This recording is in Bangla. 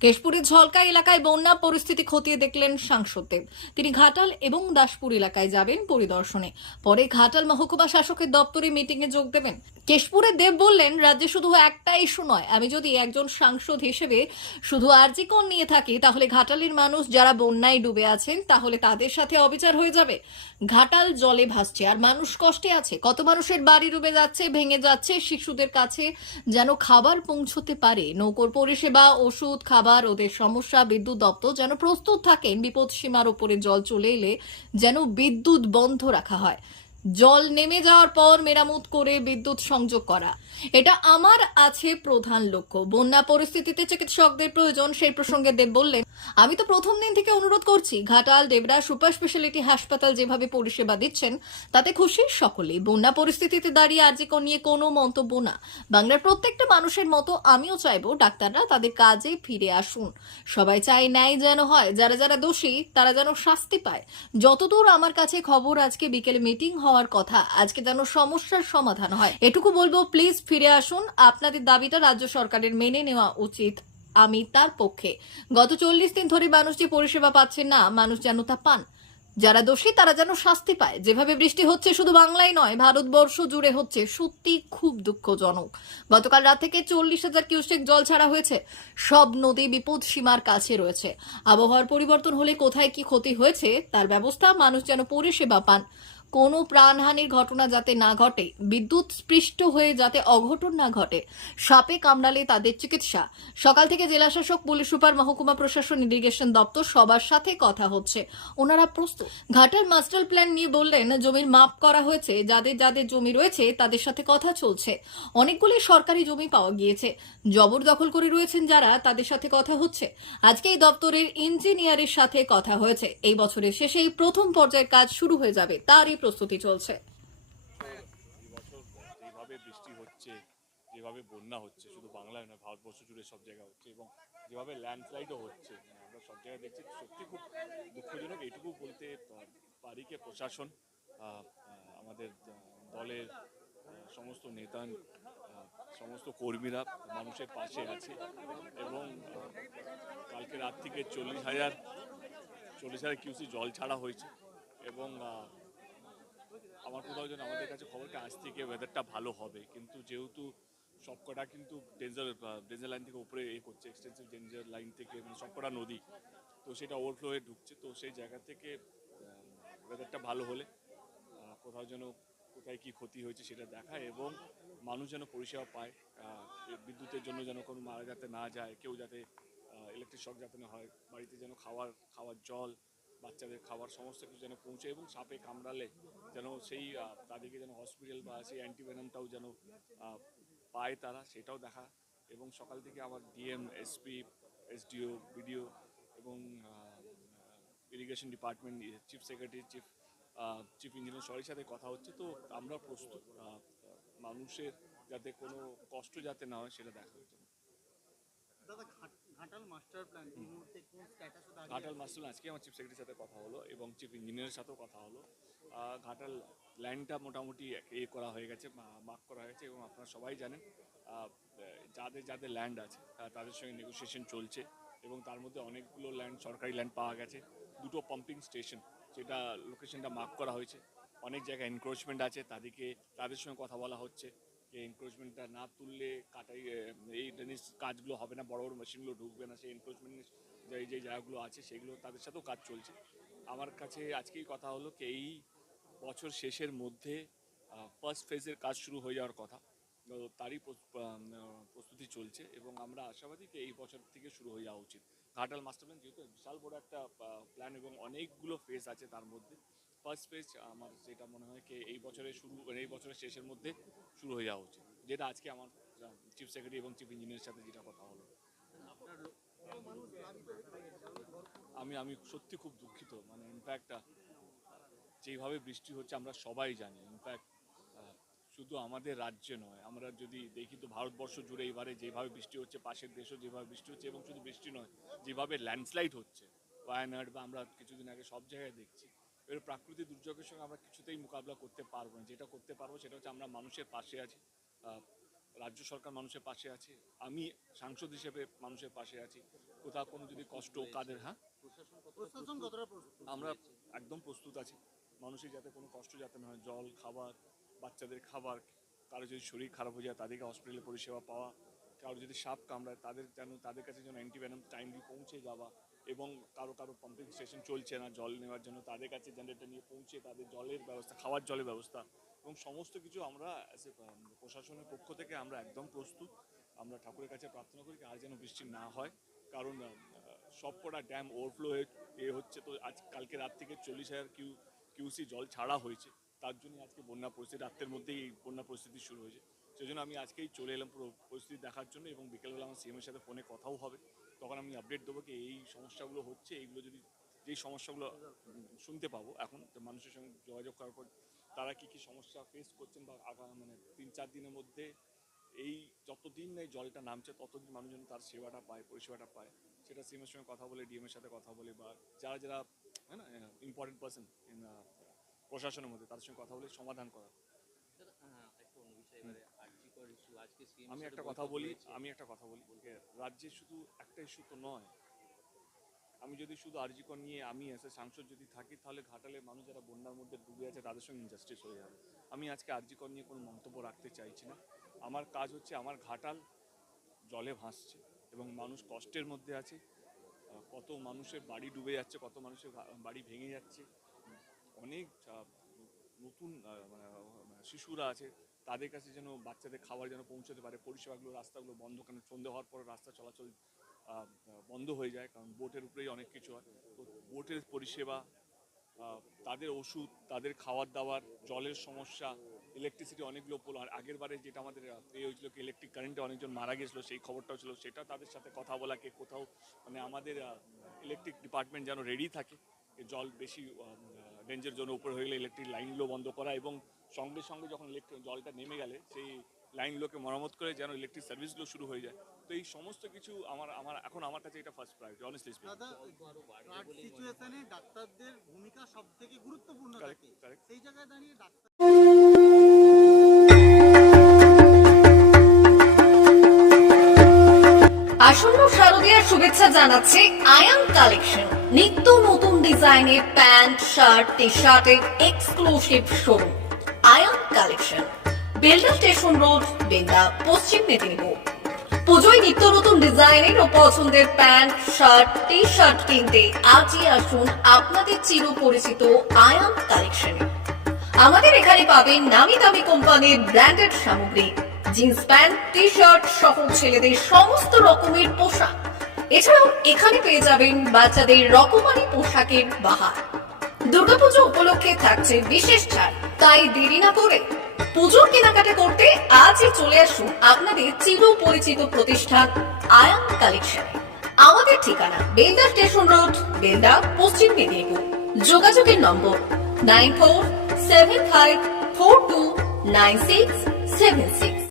কেশপুরের ঝলকা এলাকায় বন্যা পরিস্থিতি খতিয়ে দেখলেন সাংসদদেব তিনি ঘাটাল এবং দাসপুর এলাকায় যাবেন পরিদর্শনে। পরে ঘাটাল মহকুমা শাসকের দপ্তরে মিটিংয়ে যোগ দেবেন। কেশপুরের দেব বললেন, রাজ্যে শুধু একটা ইস্যু নয়। আমি যদি একজন সাংসদ হিসেবে শুধু আর্জিকন নিয়ে থাকি, তাহলে ঘাটালের মানুষ যারা বন্যায় ডুবে আছেন, তাহলে তাদের সাথে অবিচার হয়ে যাবে। ঘাটাল জলে ভাসছে, আর মানুষ কষ্টে আছে। কত মানুষের বাড়ি ডুবে যাচ্ছে, ভেঙে যাচ্ছে, শিশুদের কাছে যেন খাবার পৌঁছতে পারে। নৌকোর পরিষেবা, ওষুধ, খাবার, ওদের সমস্যা, বিদ্যুৎ দপ্তর যেন প্রস্তুত থাকেন। বিপদ সীমার উপরে জল চলে এলে যেন বিদ্যুৎ বন্ধ রাখা হয়। জল নেমে যাওয়ার পর মেরামত করে বিদ্যুৎ সংযোগ করা। এটা আমার আছে প্রধান লক্ষ্য। বন্যা পরিস্থিতিতে চিকিৎসকদের প্রয়োজন, সেই প্রসঙ্গে দেব বললেন, আমি তো প্রথম দিন থেকে অনুরোধ করছি, ঘাটাল, দেবরা, সুপার স্পেশালিটি হাসপাতাল যেভাবে পরিষেবা দিচ্ছেন, তাতে খুশি সকলেই বন্যা পরিস্থিতিতে দাঁড়িয়ে আর্জিকর নিয়ে কোনো মন্তব্য না। বাংলার প্রত্যেকটা মানুষের মতো আমিও চাইব ডাক্তাররা তাদের কাজে ফিরে আসুন। সবাই চায় ন্যায় যেন হয়। যারা যারা দোষী, তারা যেন শাস্তি পায়। যতদূর আমার কাছে খবর আজকে বিকেলে মিটিং হওয়ার কথা। আজকে যেন সমস্যার সমাধান হয়। এটুকু বলব প্লিজ ফিরে আসুন। আপনাদের দাবিটা রাজ্য সরকারের মেনে নেওয়া উচিত, আমি তার পক্ষে। গত চল্লিশ দিন ধরে মানুষ যে পরিষেবা পাচ্ছেন না, মানুষ যেন তা পান। যারা দোষী, তারা যেন শাস্তি পায়। যেভাবে বৃষ্টি হচ্ছে শুধু বাংলায় নয়, ভারতবর্ষ জুড়ে হচ্ছে সত্যি খুব দুঃখজনক। গতকাল রাত থেকে চল্লিশ হাজার কিউসেক জল ছাড়া হয়েছে। সব নদী বিপদ সীমার কাছে রয়েছে। আবহাওয়ার পরিবর্তন হলে কোথায় কি ক্ষতি হয়েছে, তার ব্যবস্থা, মানুষ যেন পরিষেবা পান। কোনো প্রাণহানির ঘটনা যাতে না ঘটে, বিদ্যুৎ স্পৃষ্ট হয়ে যাতে অঘটন না ঘটে, সাপে কামড়ালে তাদের চিকিৎসা। সকাল থেকে জেলাশাসক, পুলিশ সুপার, মহকুমা প্রশাসন, ইরিগেশন দপ্তর সবার সাথে কথা হচ্ছে। ওনারা প্রস্তুত। ঘাটার মাস্টার প্ল্যান নিয়ে বললেন, জমির মাপ করা হয়েছে, যাদের যাদের জমি রয়েছে তাদের সাথে কথা চলছে। অনেকগুলি সরকারি জমি পাওয়া গিয়েছে। জবরদখল করে রয়েছেন যারা, তাদের সাথে কথা হচ্ছে। আজকে এই দপ্তরের ইঞ্জিনিয়ারের সাথে কথা হয়েছে। এই বছরের শেষেই প্রথম পর্যায়ের কাজ শুরু হয়ে যাবে। তারই প্রস্তুতি চলছে। যেভাবে বৃষ্টি হচ্ছে, যেভাবে বন্যা হচ্ছে, শুধু বাংলায় নয়, ভারতবর্ষ জুড়ে সব জায়গায় হচ্ছে এবং যেভাবে ল্যান্ডস্লাইডও হচ্ছে মানে আমরা সব জায়গায় দেখছি, সত্যি খুব দুঃখজনক, এইটুকু বলতে পারি যে প্রশাসন আমাদের দলের সমস্ত নেতা সমস্ত কর্মীরা মানুষের পাশে আছে এবং কালকে রাত থেকে চল্লিশ হাজার চল্লিশ হাজার কিউসি জল ছাড়া হয়েছে এবং আমার কোথাও যেন আমাদের কাছে খবরকে আজ থেকে ওয়েদারটা ভালো হবে। কিন্তু যেহেতু সবকটা কিন্তু ডেঞ্জার ডেঞ্জার লাইন থেকে উপরে এ করছে এক্সটেন্সিভ ডেঞ্জার লাইন থেকে মানে সবকটা নদী। তো সেটা ওভারফ্লো হয়ে ঢুকছে। তো সেই জায়গা থেকে ওয়েদারটা ভালো হলে কোথাও যেন কোথায় কী ক্ষতি হয়েছে সেটা দেখা এবং মানুষ যেন পরিষেবা পায় বিদ্যুতের জন্য যেন কোনো মারা যাতে না যায়, কেউ যাতে ইলেকট্রিক শক যাতে না হয়, বাড়িতে যেন খাওয়ার খাওয়ার জল বাচ্চাদের খাবার, সমস্ত কিছু যেন পৌঁছে এবং সাপে কামড়ালে যেন সেই তাদেরকে যেন হসপিটাল বা সেই অ্যান্টিভেনামটাও যেন পায় তারা, সেটাও দেখা। এবং সকাল থেকে আমার ডিএম এসপি এসডিও বিডিও এবং irrigation department chief secretary chief chief engineer সবার সাথে কথা হচ্ছে। তো আমরা প্রস্তুত মানুষের যাতে কোনো কষ্ট যাতে না হয়, সেটা দেখার জন্য দাদা ঘাটাল মাস্টার প্ল্যান এই মুহূর্তে কোন স্ট্যাটাসে দাঁড়িয়ে ঘাটাল মাস্টার আজকে আমার চিফ সেক্রেটারির সাথে কথা হলো এবং চিফ ইঞ্জিনিয়ারের সাথেও কথা হলো। ঘাটাল ল্যান্ডটা মোটামুটি এ করা হয়ে গেছে মার্ক করা হয়েছে এবং আপনারা সবাই জানেন যাদের যাদের ল্যান্ড আছে তাদের সঙ্গে নেগোসিয়েশন চলছে এবং তার মধ্যে অনেকগুলো ল্যান্ড সরকারি ল্যান্ড পাওয়া গেছে। দুটো পাম্পিং স্টেশন সেটা লোকেশনটা মার্ক করা হয়েছে। অনেক জায়গায় এনক্রোচমেন্ট আছে তাদেরকে তাদের সঙ্গে কথা বলা হচ্ছে। যে এনক্রোচমেন্টটা না তুললে কাটাই ড্রেনেজ কাজগুলো হবে না, বড় বড় মেশিনগুলো ঢুকবে না, সেই এনক্রোচমেন্ট যে যে জায়গাগুলো আছে সেগুলো তাদের সাথেও কাজ চলছে। আমার কাছে আজকেই কথা হলো কি এই বছর শেষের মধ্যে ফার্স্ট ফেজের কাজ শুরু হয়ে যাওয়ার কথা। তারই প্রস্তুতি চলছে এবং আমরা আশাবাদী যে এই বছর থেকে শুরু হয়ে যাওয়া উচিত। ঘাটাল মাস্টার প্ল্যান যেহেতু বিশাল বড় একটা প্ল্যান এবং অনেকগুলো ফেজ আছে তার মধ্যে। ফার্স্ট ফেজ আমার যেটা মনে হয় কি এই বছরের শুরু মানে এই বছরের শেষের মধ্যে শুরু হয়ে যাওয়া উচিত। যেটা আজকে আমার চিফ সেক্রেটারি এবং চিফ ইঞ্জিনিয়ারের সাথে যেটা কথা হলো। আমি আমি সত্যি খুব দুঃখিত। মানে ইনফ্যাক্ট যেইভাবে বৃষ্টি হচ্ছে আমরা সবাই জানি। ইনফ্যাক্ট শুধু আমাদের রাজ্যে নয়, আমরা যদি দেখি তো ভারতবর্ষ জুড়ে এবারে যেভাবে বৃষ্টি হচ্ছে, পাশের দেশও যেভাবে বৃষ্টি হচ্ছে এবং শুধু বৃষ্টি নয়, যেভাবে ল্যান্ডস্লাইড হচ্ছে ওয়ায়ানাড বা আমরা কিছুদিন আগে সব জায়গায় দেখছি এবার প্রাকৃতিক দুর্যোগের সঙ্গে আমরা কিছুতেই মোকাবিলা করতে পারব না। যেটা করতে পারব সেটা হচ্ছে আমরা মানুষের পাশে আছি। রাজ্য সরকার মানুষের পাশে আছে আমি সাংসদ হিসেবে মানুষের পাশে আছি। কোথাও কোনো যদি কষ্ট কাদের হ্যাঁ? আমরা একদম প্রস্তুত আছি। মানুষের যাতে কোনো কষ্ট যাতে না হয় জল খাবার বাচ্চাদের খাবার কারও যদি শরীর খারাপ হয়ে যায় তাদেরকে হসপিটালে পরিষেবা পাওয়া কারও যদি সাপ কামড়ায় তাদের যেন তাদের কাছে যেন অ্যান্টিভেনম টাইমলি পৌঁছে যাওয়া এবং কারও কারও পাম্পিং স্টেশন চলছে না জল নেওয়ার জন্য তাদের কাছে জেনারেটর নিয়ে পৌঁছে তাদের জলের ব্যবস্থা খাওয়ার জলের ব্যবস্থা এবং সমস্ত কিছু আমরা প্রশাসনের পক্ষ থেকে আমরা একদম প্রস্তুত। আমরা ঠাকুরের কাছে প্রার্থনা করি আর যেন বৃষ্টি না হয়। কারণ আহ, সবকটা ড্যাম ওভারফ্লো হয়ে এ হচ্ছে তো আজ কালকে রাত থেকে চল্লিশ হাজার কিউ কিউসি জল ছাড়া হয়েছে। তার জন্য আজকে বন্যা পরিস্থিতি রাত্রের মধ্যেই এই বন্যা পরিস্থিতি শুরু হয়েছে। সেই জন্য আমি আজকেই চলে এলাম পুরো পরিস্থিতি দেখার জন্য এবং বিকেলবেলা আমার সিএমের সাথে ফোনে কথাও হবে। তখন আমি আপডেট দেবো কি এই সমস্যাগুলো হচ্ছে এইগুলো যদি যেই সমস্যাগুলো শুনতে পাবো এখন মানুষের সঙ্গে যোগাযোগ করার পর তারা কি কি সমস্যা ফেস করছেন বা আগাম মানে তিন চার দিনের মধ্যে এই যতদিন এই জলটা নামছে ততদিন মানুষজন তার সেবাটা পায় পরিষেবাটা পায়। সেটা সিএমের সঙ্গে কথা বলে ডিএমের সাথে কথা বলে বা যারা যারা হ্যাঁ না ইম্পর্টেন্ট পার্সন ইন প্রশাসনের মধ্যে তাদের সঙ্গে কথা বলে সমাধান করা। আমি একটা কথা বলি আমি একটা কথা বলি রাজ্যে শুধু একটা ইস্যু তো নয় আমি যদি শুধু আরজিকর নিয়ে আমি এসে সাংসদ যদি থাকি তাহলে ঘাটালে মানুষ যারা বন্যার মধ্যে ডুবে আছে তাদের সঙ্গে ইনজাস্টিস হয়ে যাবে। আমি আজকে আরজিকর নিয়ে কোনো মন্তব্য রাখতে চাইছি না। আমার কাজ হচ্ছে আমার ঘাটাল জলে ভাসছে এবং মানুষ কষ্টের মধ্যে আছে। কত মানুষের বাড়ি ডুবে যাচ্ছে কত মানুষের বাড়ি ভেঙে যাচ্ছে। অনেক নতুন মানে, আহ, শিশুরা আছে। তাদের কাছে যেন বাচ্চাদের খাবার যেন পৌঁছতে পারে পরিষেবাগুলো রাস্তাগুলো বন্ধ কারণ সন্ধে হওয়ার পর রাস্তা চলাচল বন্ধ হয়ে যায়, কারণ বোটের উপরেই অনেক কিছু হয়। তো বোটের পরিষেবা তাদের ওষুধ, তাদের খাওয়ার দাওয়ার জলের সমস্যা ইলেকট্রিসিটি অনেকগুলো পোল আর আগের বারে যেটা আমাদের এ হয়েছিল কি ইলেকট্রিক কারেন্টে অনেকজন মারা গেছিল সেই খবরটাও ছিল। সেটা তাদের সাথে কথা বলাকে কোথাও মানে আমাদের ইলেকট্রিক ডিপার্টমেন্ট যেন রেডি থাকে জল বেশি ডেঞ্জার জন্য উপরে হয়ে গেলে ইলেকট্রিক লাইনগুলো বন্ধ করা এবং সঙ্গে সঙ্গে যখন ইলেকট্রিক জলটা নেমে গেলে সেই লাইনগুলোকে মরামত করে যেন ইলেকট্রিক সার্ভিসগুলো শুরু হয়ে যায় তো এই সমস্ত কিছু আমার আমার এখন আমার কাছে এটা ফার্স্ট প্রায়োরিটি অনেস্টলি। সিচুয়েশনে ডাক্তারদের ভূমিকা সব থেকে গুরুত্বপূর্ণ থাকে. সেই জায়গায় দাঁড়িয়ে ডাক্তার আসন্ন শারদীয়ার শুভেচ্ছা জানাচ্ছে আয়ান কালেকশন নিত্য নতুন ডিজাইনের প্যান্ট, শার্ট টি শার্টের exclusive showroom Ayaan collection Belda station road বেন্দা পশ্চিম মেদিনীপুর। পুজোয় নিত্য নতুন ডিজাইনের ও পছন্দের প্যান্ট, শার্ট টি শার্ট কিনতে আজই আসুন আপনাদের চির পরিচিত আয়ান কালেকশনে আমাদের এখানে পাবেন নামি দামি কোম্পানির ব্র্যান্ডেড সামগ্রী, জিন্স প্যান্ট টি শার্ট সহ ছেলেদের সমস্ত রকমের পোশাক। এছাড়াও এখানে পেয়ে যাবেন বাচ্চাদের রকমারি পোশাকের বাহার। দুর্গাপুজো উপলক্ষে থাকছে বিশেষ ছাড়, তাই দেরি না করে পুজোর কেনাকাটা করতে আজই চলে আসুন আপনাদের চির পরিচিত প্রতিষ্ঠান আয়ান কালেকশনে। আমাদের ঠিকানা বেলদা স্টেশন রোড, বেলদা, পশ্চিম মেদিনীপুর। যোগাযোগের নম্বর nine four seven five four two nine six seven six.